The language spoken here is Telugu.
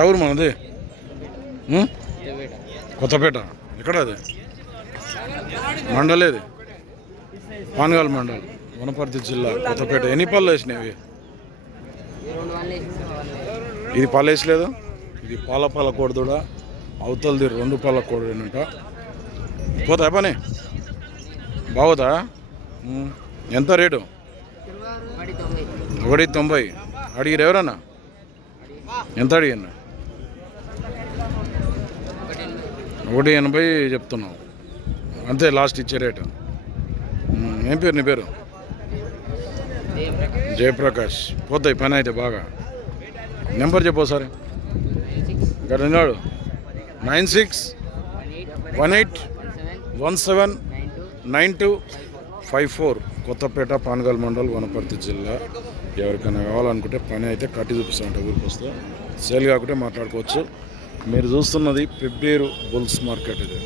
ఎవరు మనది? కొత్తపేట ఎక్కడ అది మండలేది పానగాల్ మండల్ వనపర్తి జిల్లా కొత్తపేట ఎన్ని పళ్ళు వేసినాయి ఇది పాలు వేసలేదు ఇది పాల పాల కోడదుడ అవతలది రెండు పాల కోడనంట పోతా పని బాగుతా. ఎంత రేటు ఒకటి తొంభై అడిగిరు ఎవరన్నా? ఎంత అడిగిన ఒకటి ఎనభై చెప్తున్నావు. అంతే లాస్ట్ ఇచ్చే రేటు. ఏం పేరు నీ పేరు? జయప్రకాష్. పోతాయి పని అయితే బాగా. నెంబర్ చెప్పు ఒకసారి. ఇక్కడ ఉన్నాడు nine six one eight one seven nine two five four Kothapeta Panagal mandal Wanaparthy జిల్లా. ఎవరికైనా కావాలనుకుంటే పని అయితే కట్టి చూపిస్తామంట ఊరికి వస్తే. సేల్ కాకుంటే మాట్లాడుకోవచ్చు. మీరు చూస్తున్నది పెబ్బేరు బుల్స్ మార్కెట్ ఇది.